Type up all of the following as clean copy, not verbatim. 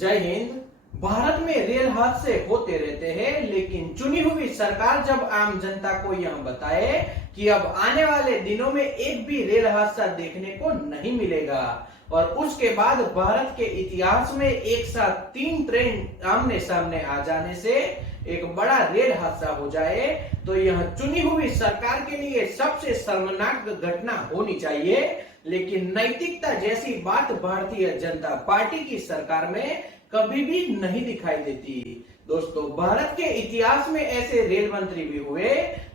जय हिंद। भारत में रेल हादसे होते रहते हैं, लेकिन चुनी हुई सरकार जब आम जनता को यह बताए कि अब आने वाले दिनों में एक भी रेल हादसा देखने को नहीं मिलेगा और उसके बाद भारत के इतिहास में एक साथ 3 ट्रेन आमने सामने आ जाने से एक बड़ा रेल हादसा हो जाए, तो यह चुनी हुई सरकार के लिए सबसे शर्मनाक घटना होनी चाहिए। लेकिन नैतिकता जैसी बात भारतीय जनता पार्टी की सरकार में कभी भी नहीं दिखाई देती। दोस्तों, भारत के इतिहास में ऐसे रेल मंत्री भी हुए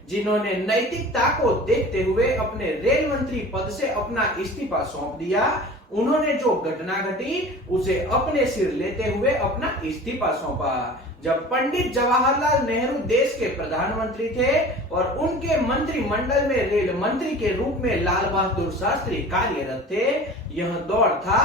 जिन्होंने नैतिकता को देखते हुए अपने रेल मंत्री पद से अपना इस्तीफा सौंप दिया। उन्होंने जो घटना घटी उसे अपने सिर लेते हुए अपना इस्तीफा सौंपा। जब पंडित जवाहरलाल नेहरू देश के प्रधानमंत्री थे और उनके मंत्रिमंडल में रेल मंत्री के रूप में लाल बहादुर शास्त्री कार्यरत थे, यह दौर था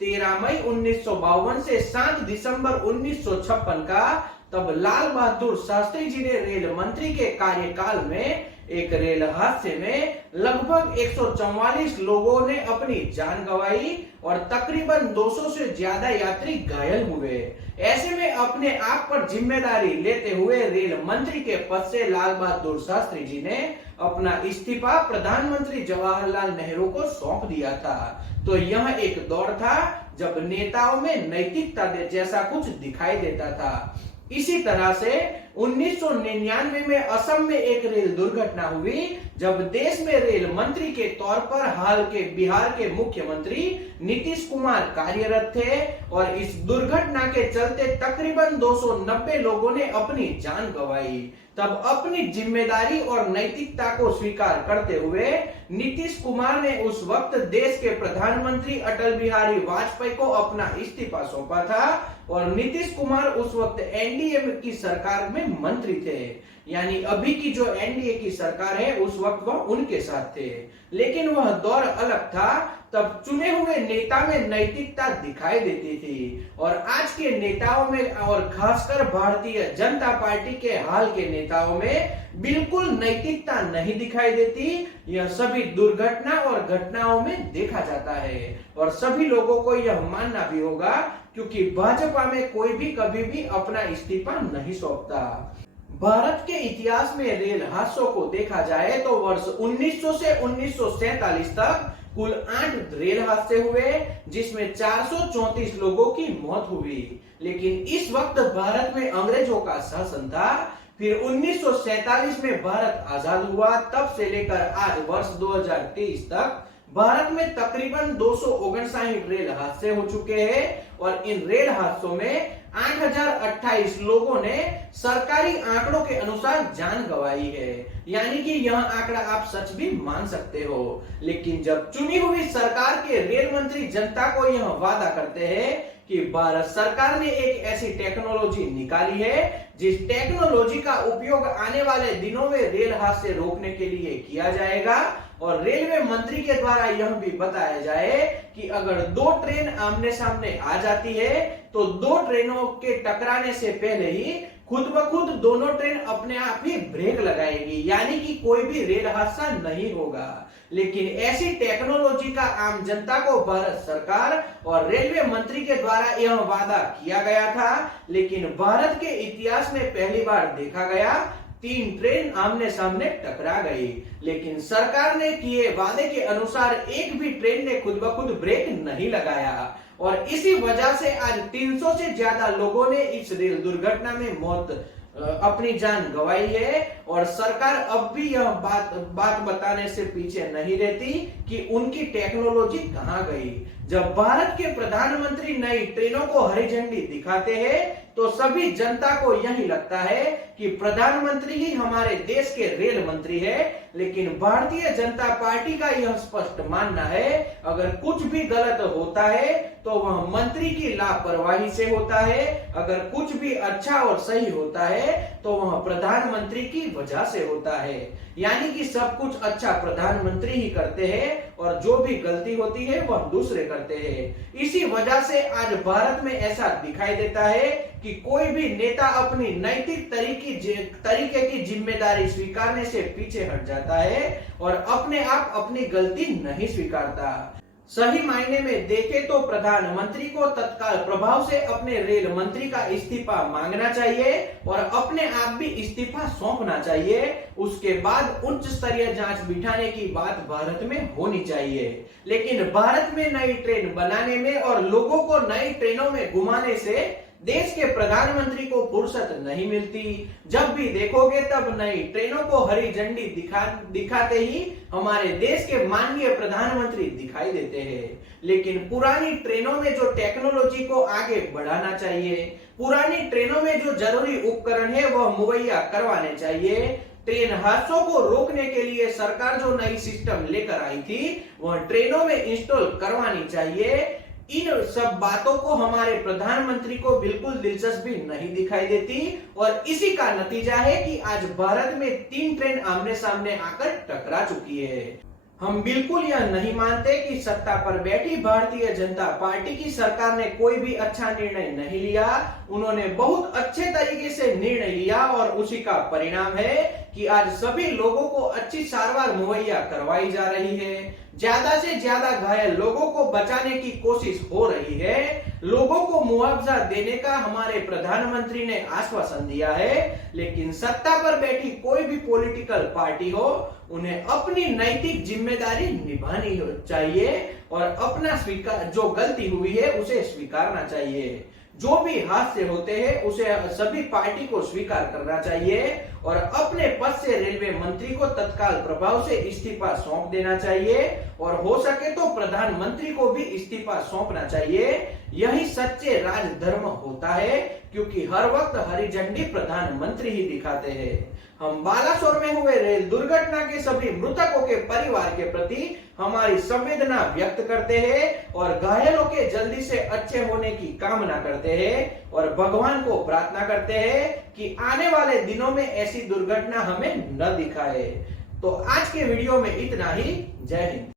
13 मई 1952 से 7 दिसंबर 1956 का। तब लाल बहादुर शास्त्री जी ने रेल मंत्री के कार्यकाल में एक रेल हादसे में लगभग 144 लोगों ने अपनी जान गंवाई और तकरीबन 200 से ज्यादा यात्री घायल हुए। ऐसे में अपने आप पर जिम्मेदारी लेते हुए रेल मंत्री के पद से लाल बहादुर शास्त्री जी ने अपना इस्तीफा प्रधानमंत्री जवाहरलाल नेहरू को सौंप दिया था। तो यह एक दौर था जब नेताओं में नैतिकता जैसा कुछ दिखाई देता था। इसी तरह से 1999 में असम में एक रेल दुर्घटना हुई, जब देश में रेल मंत्री के तौर पर हाल के बिहार के मुख्यमंत्री नीतीश कुमार कार्यरत थे और इस दुर्घटना के चलते तकरीबन 290 लोगों ने अपनी जान गंवाई। तब अपनी जिम्मेदारी और नैतिकता को स्वीकार करते हुए नीतीश कुमार ने उस वक्त देश के प्रधानमंत्री अटल बिहारी वाजपेयी को अपना इस्तीफा सौंपा था और नीतीश कुमार उस वक्त एनडीए की सरकार में मंत्री थे। यानी अभी की जो एनडीए की सरकार है उस वक्त वह उनके साथ थे, लेकिन वह दौर अलग था। तब चुने हुए नेता में नैतिकता दिखाई देती थी और आज के नेताओं में और खासकर भारतीय जनता पार्टी के हाल के नेताओं में बिल्कुल नैतिकता नहीं दिखाई देती। यह सभी दुर्घटना और घटनाओं में देखा जाता है और सभी लोगों को यह मानना भी होगा, क्योंकि भाजपा में कोई भी कभी भी अपना इस्तीफा नहीं सौंपता। भारत के इतिहास में रेल हादसों को देखा जाए तो वर्ष 1900 से 1947 तक कुल 8 रेल हादसे हुए, जिसमें 434 लोगों की मौत हुई। लेकिन इस वक्त भारत में अंग्रेजों का शासन था। फिर 1947 में भारत आजाद हुआ, तब से लेकर आज वर्ष 2023 तक भारत में तकरीबन 259 रेल हादसे हो चुके हैं और इन रेल हादसों में 8028 लोगों ने सरकारी आंकड़ों के अनुसार जान गंवाई है। यानी कि यह आंकड़ा आप सच भी मान सकते हो। लेकिन जब चुनी हुई सरकार के रेल मंत्री जनता को यह वादा करते हैं कि भारत सरकार ने एक ऐसी टेक्नोलॉजी निकाली है जिस टेक्नोलॉजी का उपयोग आने वाले दिनों में रेल हादसे रोकने के लिए किया जाएगा, और रेलवे मंत्री के द्वारा यह भी बताया जाए कि अगर 2 ट्रेन आमने सामने आ जाती है तो 2 ट्रेनों के टकराने से पहले ही खुद ब खुद दोनों ट्रेन अपने आप ही ब्रेक लगाएगी, यानी कि कोई भी रेल हादसा नहीं होगा। लेकिन ऐसी टेक्नोलॉजी का आम जनता को भारत सरकार और रेलवे मंत्री के द्वारा यह वादा किया गया था, लेकिन भारत के इतिहास में पहली बार देखा गया 3 ट्रेन आमने सामने टकरा गई, लेकिन सरकार ने किए वादे के अनुसार एक भी ट्रेन ने खुद ब खुद ब्रेक नहीं लगाया और इसी वजह से आज 300 से ज्यादा लोगों ने इस रेल दुर्घटना में अपनी जान गंवाई है। और सरकार अब भी यह बात बताने से पीछे नहीं रहती कि उनकी टेक्नोलॉजी कहां गई। जब भारत के प्रधानमंत्री नई ट्रेनों को हरी झंडी दिखाते हैं तो सभी जनता को यही लगता है कि प्रधानमंत्री ही हमारे देश के रेल मंत्री है। लेकिन भारतीय जनता पार्टी का यह स्पष्ट मानना है, अगर कुछ भी गलत होता है तो वह मंत्री की लापरवाही से होता है, अगर कुछ भी अच्छा और सही होता है तो वह प्रधानमंत्री की वजह से होता है। यानी कि सब कुछ अच्छा प्रधानमंत्री ही करते हैं और जो भी गलती होती है वह दूसरे करते हैं। इसी वजह से आज भारत में ऐसा दिखाई देता है कि कोई भी नेता अपनी नैतिक तरीके की जिम्मेदारी स्वीकारने से पीछे हट जाता है और अपने आप अपनी गलती नहीं स्वीकारता। सही मायने में देखें तो प्रधानमंत्री को तत्काल प्रभाव से अपने रेल मंत्री का इस्तीफा मांगना चाहिए और अपने आप भी इस्तीफा सौंपना चाहिए। उसके बाद उच्च स्तरीय जांच बिठाने की बात भारत में होनी चाहिए। लेकिन भारत में नई ट्रेन बनाने में और लोगों को नई ट्रेनों में घुमाने से देश के प्रधानमंत्री को फुर्सत नहीं मिलती। जब भी देखोगे तब नई ट्रेनों को हरी झंडी दिखाते ही हमारे देश के माननीय प्रधानमंत्री दिखाई देते हैं। लेकिन पुरानी ट्रेनों में जो टेक्नोलॉजी को आगे बढ़ाना चाहिए, पुरानी ट्रेनों में जो जरूरी उपकरण है वह मुहैया करवाने चाहिए। ट्रेन हादसों को रोकने के लिए सरकार जो नई सिस्टम लेकर आई थी वह ट्रेनों में इंस्टॉल करवानी चाहिए। इन सब बातों को हमारे प्रधानमंत्री को बिल्कुल दिलचस्पी नहीं दिखाई देती और इसी का नतीजा है कि आज भारत में 3 ट्रेन आमने सामने आकर टकरा चुकी है। हम बिल्कुल यह नहीं मानते कि सत्ता पर बैठी भारतीय जनता पार्टी की सरकार ने कोई भी अच्छा निर्णय नहीं लिया। उन्होंने बहुत अच्छे तरीके से निर्णय लिया और उसी का परिणाम है कि आज सभी लोगों को अच्छी सारवार मुहैया करवाई जा रही है। ज्यादा से ज्यादा घायल लोगों को बचाने की कोशिश हो रही है। लोगों को मुआवजा देने का हमारे प्रधानमंत्री ने आश्वासन दिया है। लेकिन सत्ता पर बैठी कोई भी पॉलिटिकल पार्टी हो, उन्हें अपनी नैतिक जिम्मेदारी निभानी चाहिए और अपना जो गलती हुई है उसे स्वीकारना चाहिए। जो भी हादसे होते हैं उसे सभी पार्टी को स्वीकार करना चाहिए और अपने पद से रेलवे मंत्री को तत्काल प्रभाव से इस्तीफा सौंप देना चाहिए और हो सके तो प्रधानमंत्री को भी इस्तीफा सौंपना चाहिए। यही सच्चे राजधर्म होता है, क्योंकि हर वक्त हरी झंडी प्रधानमंत्री ही दिखाते हैं। हम बालासोर में हुए रेल दुर्घटना के सभी मृतकों के परिवार के प्रति हमारी संवेदना व्यक्त करते हैं और घायलों के जल्दी से अच्छे होने की कामना करते हैं और भगवान को प्रार्थना करते हैं कि आने वाले दिनों में ऐसी दुर्घटना हमें न दिखाए। तो आज के वीडियो में इतना ही। जय हिंद।